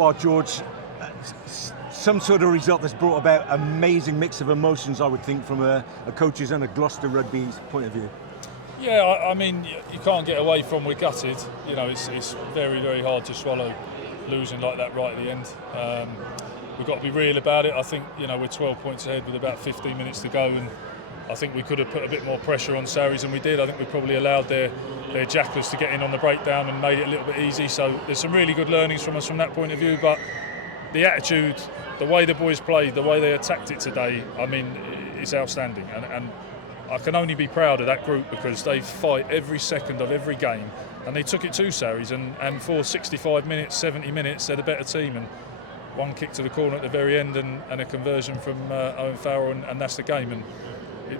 Well, George, some sort of result that's brought about an amazing mix of emotions, I would think, from a coach's and a Gloucester Rugby's point of view. Yeah, I mean, you can't get away from we're gutted. You know, it's very, very hard to swallow losing like that right at the end. We've got to be real about it. I think, you know, we're 12 points ahead with about 15 minutes to go, and I think we could have put a bit more pressure on Saracens than we did. I think we probably allowed their jacklers to get in on the breakdown and made it a little bit easy. So there's some really good learnings from us from that point of view. But the attitude, the way the boys played, the way they attacked it today, I mean, it's outstanding. And I can only be proud of that group because they fight every second of every game, and they took it to Saracens. And for 65 minutes, 70 minutes, they're the better team. And one kick to the corner at the very end and a conversion from Owen Farrell, and that's the game. And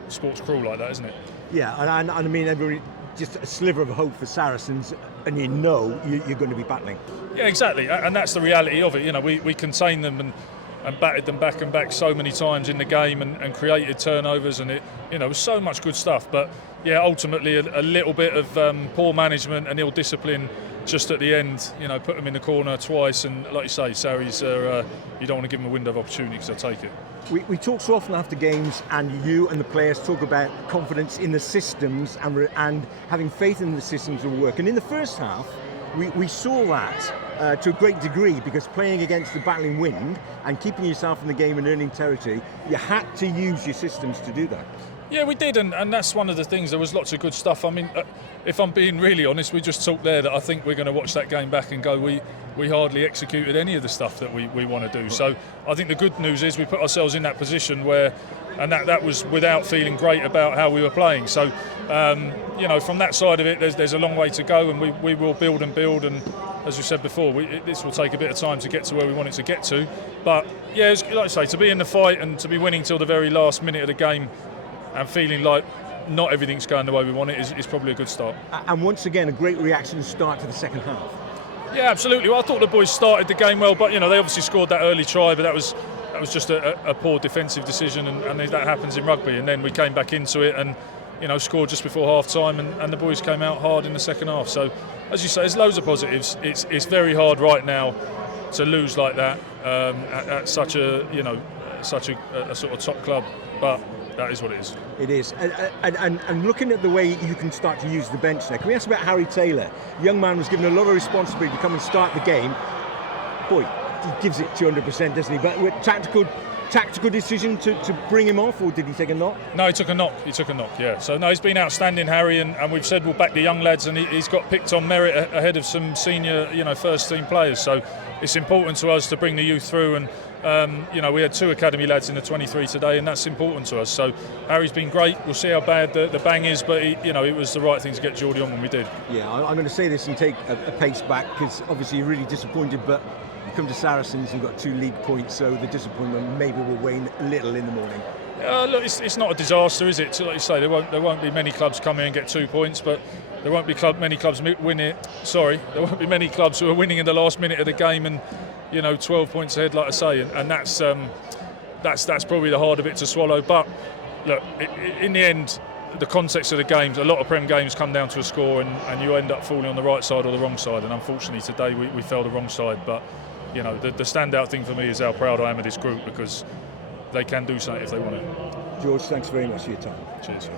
sport's cruel like that, isn't it? Yeah, and I mean, everybody, just a sliver of hope for Saracens, and you know you're going to be battling. Yeah, exactly, and that's the reality of it. You know, we contained them and batted them back and back so many times in the game and created turnovers, and it was so much good stuff. But yeah, ultimately a little bit of poor management and ill discipline just at the end, you know, put them in the corner twice. And like you say, Sarries are, you don't want to give them a window of opportunity, because they'll take it. We talk so often after games, and you and the players talk about confidence in the systems and having faith in the systems will work. And in the first half, we saw that to a great degree, because playing against the battling wind and keeping yourself in the game and earning territory, you had to use your systems to do that. Yeah, we did, and that's one of the things. There was lots of good stuff. I mean, if I'm being really honest, we just talked there that I think we're going to watch that game back and go, we hardly executed any of the stuff that we want to do. So I think the good news is we put ourselves in that position where, and that was without feeling great about how we were playing. So, you know, from that side of it, there's a long way to go, and we will build, and as we said before, this will take a bit of time to get to where we want it to get to. But yeah, like I say, to be in the fight and to be winning till the very last minute of the game and feeling like not everything's going the way we want it is probably a good start. And once again, a great reaction and start to the second half. Yeah, absolutely. Well, I thought the boys started the game well, but you know, they obviously scored that early try, but that was just a poor defensive decision, and that happens in rugby. And then we came back into it and, you know, scored just before half time, and the boys came out hard in the second half. So, as you say, there's loads of positives. It's very hard right now to lose like that at such a sort of top club, but that is what it is. It is. And looking at the way you can start to use the bench now, can we ask about Harry Taylor? The young man was given a lot of responsibility to come and start the game. Boy, he gives it 200%, doesn't he? But with tactical decision to bring him off, or did he take a knock? No, he took a knock, yeah. So, no, he's been outstanding, Harry, and we've said we'll back the young lads, and he's got picked on merit ahead of some senior, you know, first-team players. So it's important to us to bring the youth through, and you know, we had 2 academy lads in the 23 today, and that's important to us. So Harry's been great. We'll see how bad the bang is, but it was the right thing to get Geordie on when we did. Yeah, I'm going to say this and take a pace back, because obviously you're really disappointed, but you come to Saracens and got 2 league points, so the disappointment maybe will wane a little in the morning. Look, it's not a disaster, is it? So, like you say, there won't be many clubs come here and get 2 points, but there won't be many clubs win it. Sorry, there won't be many clubs who are winning in the last minute of the game and, you know, 12 points ahead, like I say, and that's probably the harder bit to swallow. But look, in the end, the context of the games, a lot of Prem games come down to a score, and you end up falling on the right side or the wrong side. And unfortunately, today we fell the wrong side. But you know, the standout thing for me is how proud I am of this group, because they can do something if they want to. George, thanks very much for your time. Cheers.